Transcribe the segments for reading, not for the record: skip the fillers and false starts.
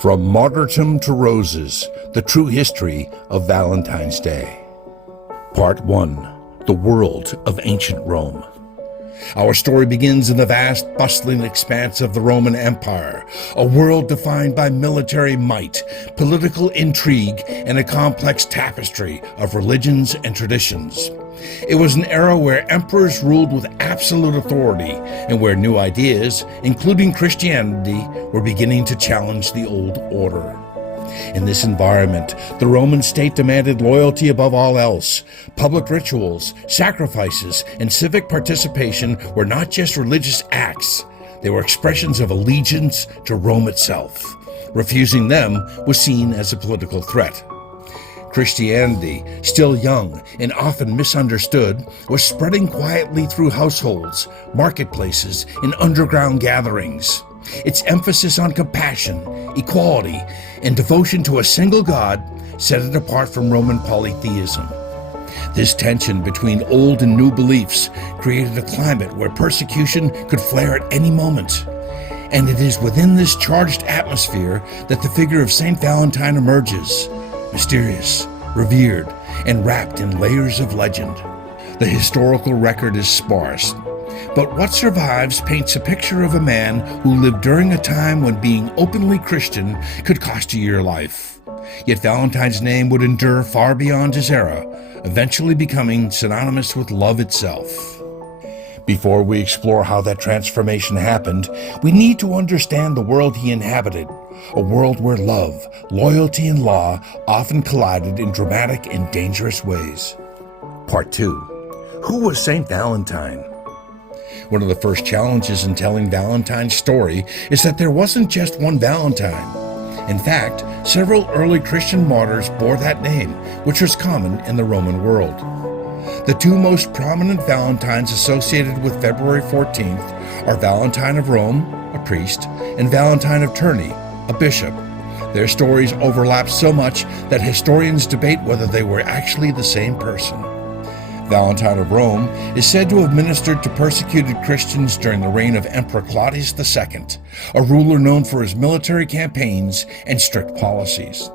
From Martyrdom to Roses, the true history of Valentine's Day. Part 1. The World of Ancient Rome. Our story begins in the vast, bustling expanse of the Roman Empire, a world defined by military might, political intrigue, and a complex tapestry of religions and traditions. It was an era where emperors ruled with absolute authority and where new ideas, including Christianity, were beginning to challenge the old order. In this environment, the Roman state demanded loyalty above all else. Public rituals, sacrifices, and civic participation were not just religious acts. They were expressions of allegiance to Rome itself. Refusing them was seen as a political threat. Christianity, still young and often misunderstood, was spreading quietly through households, marketplaces, and underground gatherings. Its emphasis on compassion, equality, and devotion to a single God set it apart from Roman polytheism. This tension between old and new beliefs created a climate where persecution could flare at any moment. And it is within this charged atmosphere that the figure of Saint Valentine emerges, mysterious, revered, and wrapped in layers of legend. The historical record is sparse, but what survives paints a picture of a man who lived during a time when being openly Christian could cost you your life. Yet Valentine's name would endure far beyond his era, eventually becoming synonymous with love itself. Before we explore how that transformation happened, we need to understand the world he inhabited, a world where love, loyalty, and law often collided in dramatic and dangerous ways. Part 2. Who was Saint Valentine? One of the first challenges in telling Valentine's story is that there wasn't just one Valentine. In fact, several early Christian martyrs bore that name, which was common in the Roman world. The two most prominent Valentines associated with February 14th are Valentine of Rome, a priest, and Valentine of Terni, a bishop. Their stories overlap so much that historians debate whether they were actually the same person. Valentine of Rome is said to have ministered to persecuted Christians during the reign of Emperor Claudius II, a ruler known for his military campaigns and strict policies.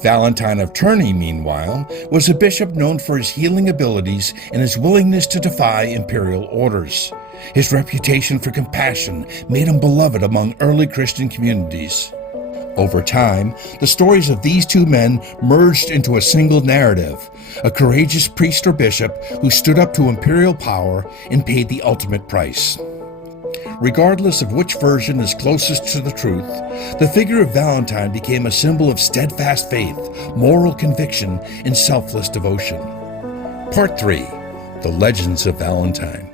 Valentine of Terni, meanwhile, was a bishop known for his healing abilities and his willingness to defy imperial orders. His reputation for compassion made him beloved among early Christian communities. Over time, the stories of these two men merged into a single narrative, a courageous priest or bishop who stood up to imperial power and paid the ultimate price. Regardless of which version is closest to the truth, the figure of Valentine became a symbol of steadfast faith, moral conviction, and selfless devotion. Part 3. The Legends of Valentine.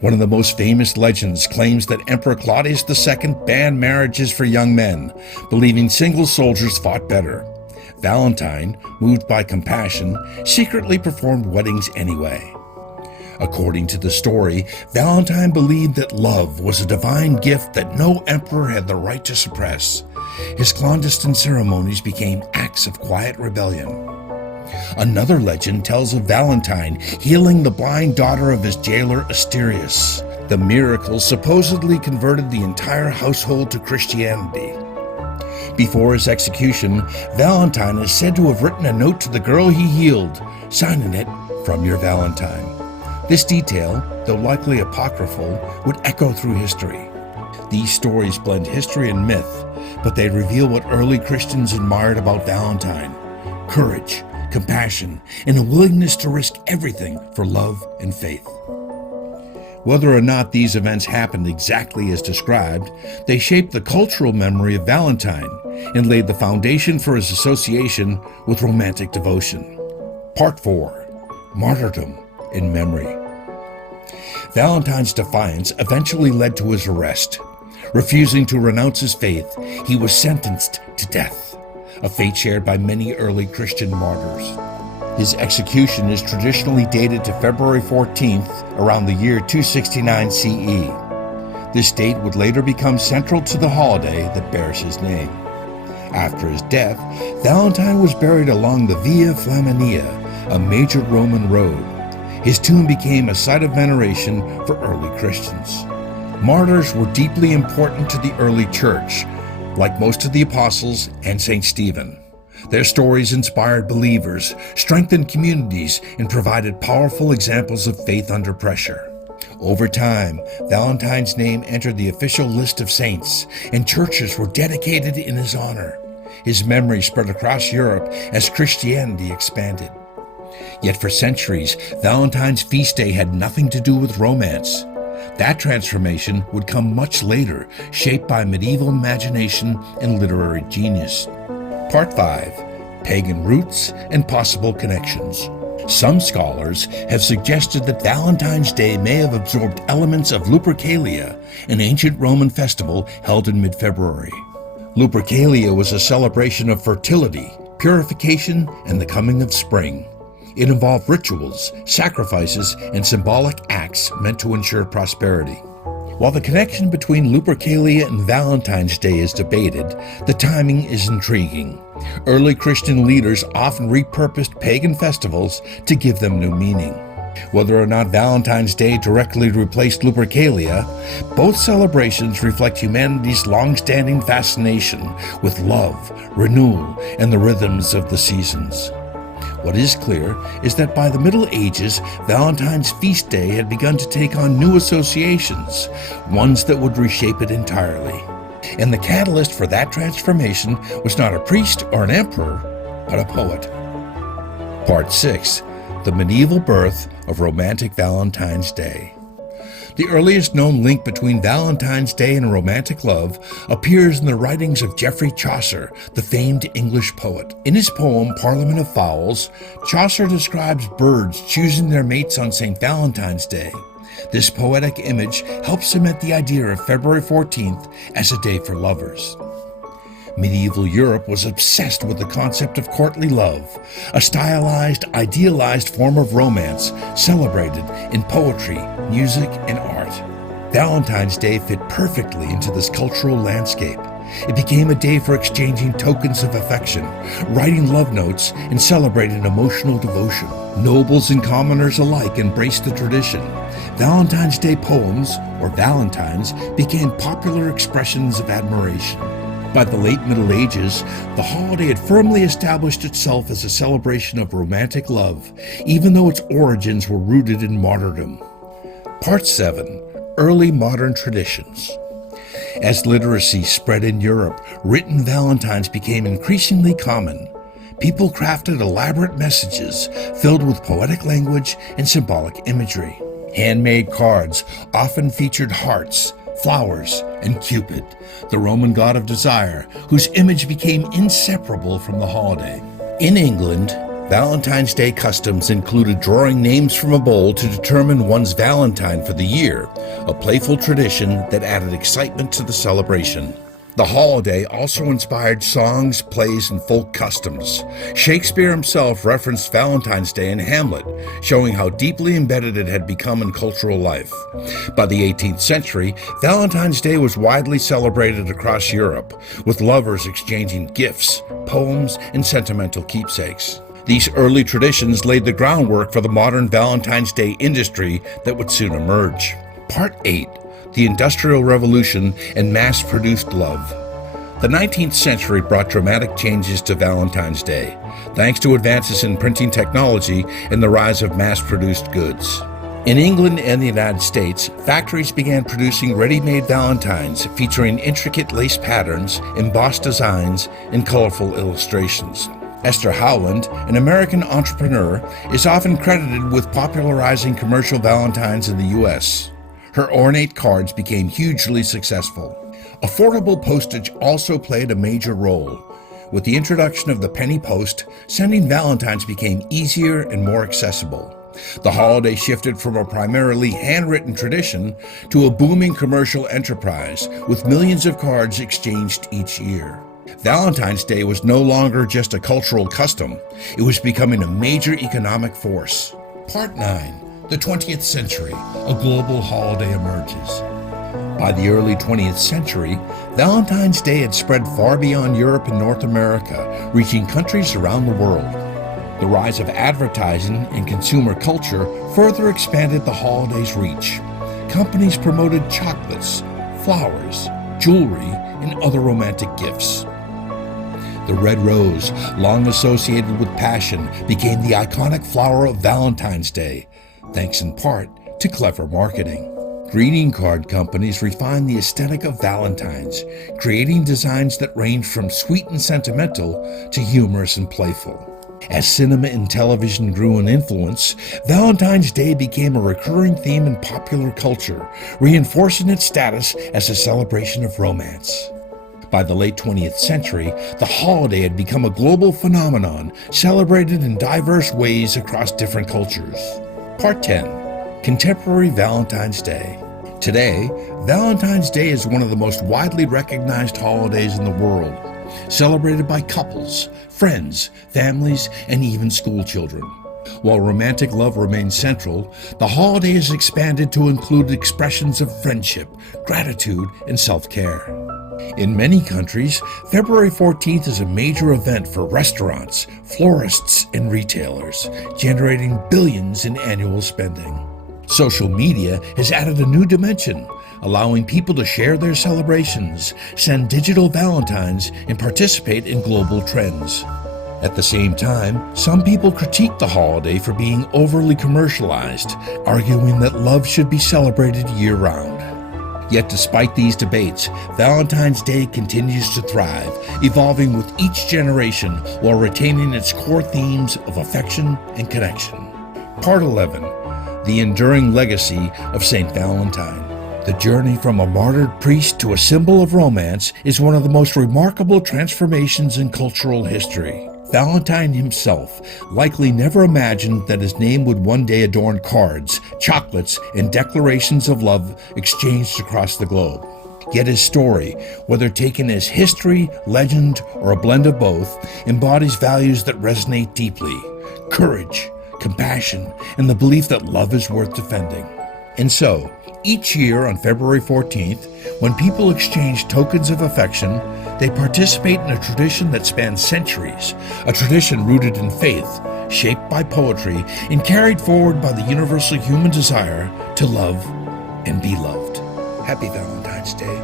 One of the most famous legends claims that Emperor Claudius II banned marriages for young men, believing single soldiers fought better. Valentine, moved by compassion, secretly performed weddings anyway. According to the story, Valentine believed that love was a divine gift that no emperor had the right to suppress. His clandestine ceremonies became acts of quiet rebellion. Another legend tells of Valentine healing the blind daughter of his jailer Asterius. The miracle supposedly converted the entire household to Christianity. Before his execution, Valentine is said to have written a note to the girl he healed, signing it, "From your Valentine." This detail, though likely apocryphal, would echo through history. These stories blend history and myth, but they reveal what early Christians admired about Valentine: courage, compassion, and a willingness to risk everything for love and faith. Whether or not these events happened exactly as described, they shaped the cultural memory of Valentine and laid the foundation for his association with romantic devotion. Part 4. Martyrdom in Memory. Valentine's defiance eventually led to his arrest. Refusing to renounce his faith, he was sentenced to death, a fate shared by many early Christian martyrs. His execution is traditionally dated to February 14th, around the year 269 CE. This date would later become central to the holiday that bears his name. After his death, Valentine was buried along the Via Flaminia, a major Roman road. His tomb became a site of veneration for early Christians. Martyrs were deeply important to the early church, like most of the apostles and St. Stephen. Their stories inspired believers, strengthened communities, and provided powerful examples of faith under pressure. Over time, Valentine's name entered the official list of saints, and churches were dedicated in his honor. His memory spread across Europe as Christianity expanded. Yet for centuries, Valentine's feast day had nothing to do with romance. That transformation would come much later, shaped by medieval imagination and literary genius. Part 5. Pagan Roots and Possible Connections. Some scholars have suggested that Valentine's Day may have absorbed elements of Lupercalia, an ancient Roman festival held in mid-February. Lupercalia was a celebration of fertility, purification, and the coming of spring. It involved rituals, sacrifices, and symbolic acts meant to ensure prosperity. While the connection between Lupercalia and Valentine's Day is debated, the timing is intriguing. Early Christian leaders often repurposed pagan festivals to give them new meaning. Whether or not Valentine's Day directly replaced Lupercalia, both celebrations reflect humanity's long-standing fascination with love, renewal, and the rhythms of the seasons. What is clear is that by the Middle Ages, Valentine's feast day had begun to take on new associations, ones that would reshape it entirely. And the catalyst for that transformation was not a priest or an emperor, but a poet. Part 6. The medieval birth of romantic Valentine's Day. The earliest known link between Valentine's Day and romantic love appears in the writings of Geoffrey Chaucer, the famed English poet. In his poem, Parliament of Fowls, Chaucer describes birds choosing their mates on St. Valentine's Day. This poetic image helps cement the idea of February 14th as a day for lovers. Medieval Europe was obsessed with the concept of courtly love, a stylized, idealized form of romance celebrated in poetry, music, and art. Valentine's Day fit perfectly into this cultural landscape. It became a day for exchanging tokens of affection, writing love notes, and celebrating emotional devotion. Nobles and commoners alike embraced the tradition. Valentine's Day poems, or valentines, became popular expressions of admiration. By the late Middle Ages, the holiday had firmly established itself as a celebration of romantic love, even though its origins were rooted in martyrdom. Part 7. Early Modern Traditions. As literacy spread in Europe, written valentines became increasingly common. People crafted elaborate messages filled with poetic language and symbolic imagery. Handmade cards often featured hearts, flowers, and Cupid, the Roman god of desire, whose image became inseparable from the holiday. In England, Valentine's Day customs included drawing names from a bowl to determine one's Valentine for the year, a playful tradition that added excitement to the celebration. The holiday also inspired songs, plays, and folk customs. Shakespeare himself referenced Valentine's Day in Hamlet, showing how deeply embedded it had become in cultural life. By the 18th century, Valentine's Day was widely celebrated across Europe, with lovers exchanging gifts, poems, and sentimental keepsakes. These early traditions laid the groundwork for the modern Valentine's Day industry that would soon emerge. Part 8. The Industrial Revolution and Mass-Produced Love. The 19th century brought dramatic changes to Valentine's Day, thanks to advances in printing technology and the rise of mass-produced goods. In England and the United States, factories began producing ready-made valentines featuring intricate lace patterns, embossed designs, and colorful illustrations. Esther Howland, an American entrepreneur, is often credited with popularizing commercial valentines in the U.S. Her ornate cards became hugely successful. Affordable postage also played a major role. With the introduction of the penny post, sending valentines became easier and more accessible. The holiday shifted from a primarily handwritten tradition to a booming commercial enterprise, with millions of cards exchanged each year. Valentine's Day was no longer just a cultural custom. It was becoming a major economic force. Part 9. The 20th century, a global holiday emerges. By the early 20th century, Valentine's Day had spread far beyond Europe and North America, reaching countries around the world. The rise of advertising and consumer culture further expanded the holiday's reach. Companies promoted chocolates, flowers, jewelry, and other romantic gifts. The red rose, long associated with passion, became the iconic flower of Valentine's Day, thanks in part to clever marketing. Greeting card companies refined the aesthetic of Valentine's, creating designs that range from sweet and sentimental to humorous and playful. As cinema and television grew in influence, Valentine's Day became a recurring theme in popular culture, reinforcing its status as a celebration of romance. By the late 20th century, the holiday had become a global phenomenon, celebrated in diverse ways across different cultures. Part 10. Contemporary Valentine's Day. Today, Valentine's Day is one of the most widely recognized holidays in the world, celebrated by couples, friends, families, and even school children. While romantic love remains central, the holiday has expanded to include expressions of friendship, gratitude, and self-care. In many countries, February 14th is a major event for restaurants, florists, and retailers, generating billions in annual spending. Social media has added a new dimension, allowing people to share their celebrations, send digital valentines, and participate in global trends. At the same time, some people critique the holiday for being overly commercialized, arguing that love should be celebrated year-round. Yet despite these debates, Valentine's Day continues to thrive, evolving with each generation while retaining its core themes of affection and connection. Part 11. The Enduring Legacy of St. Valentine. The journey from a martyred priest to a symbol of romance is one of the most remarkable transformations in cultural history. Valentine himself likely never imagined that his name would one day adorn cards, chocolates, and declarations of love exchanged across the globe. Yet his story, whether taken as history, legend, or a blend of both, embodies values that resonate deeply: courage, compassion, and the belief that love is worth defending. And so, each year on February 14th, when people exchange tokens of affection, they participate in a tradition that spans centuries, a tradition rooted in faith, shaped by poetry, and carried forward by the universal human desire to love and be loved. Happy Valentine's Day.